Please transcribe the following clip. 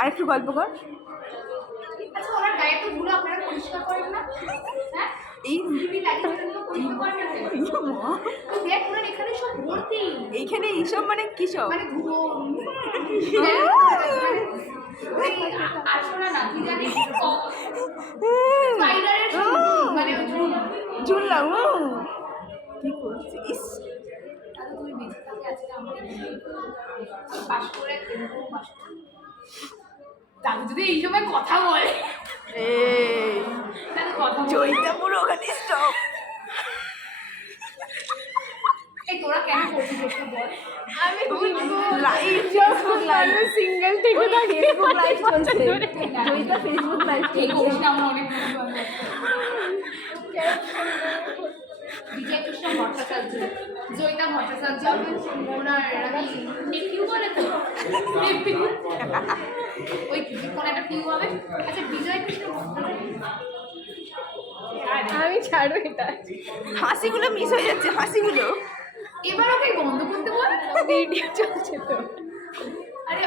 আরেকটু গল্প কর। আচ্ছা ওনার গায়ে তো ধুলো আপনারা পরিষ্কার করেন না? হ্যাঁ এই টিভি লাগিয়ে তো পরিষ্কার করেন না কেন? তো দেখ ওনার এখানে সব ভর্তি এইখানে এইসব মানে কি সব? মানে ধুলো আর শোনা না কি জানি স্পাইডারের মানে ঝুললাম কি করছিস? তাহলে তুমি বেঁচে থাকলে আজকে আমার পাশ করে পাশ করে দাদু যদি এই সময় কথা বলে তাহলে কথা জয়িতা পুরো ওখানে স্টপ। এই তোরা কেন করছিস এসব বল? আমি লাইভ ফেসবুক লাইভ সিঙ্গেল থেকে থাকি ফেসবুক লাইভ চলছে। জয়িতা ফেসবুক লাইভ এই চলছে। কোর্সটা আমার অনেক বিজয় কৃষ্ণ ভট্টাচার্য জয়িতা ভট্টাচার্য ওনার নেপিউ বলে তো নেপিউ ওই কোন একটা পিউ হবে। আচ্ছা বিজয় কৃষ্ণ আমি ছাড়ো এটা হাসিগুলো মিস হয়ে যাচ্ছে হাসিগুলো। এবার ওকে বন্ধ করতে বল ভিডিও চলছে তো আরে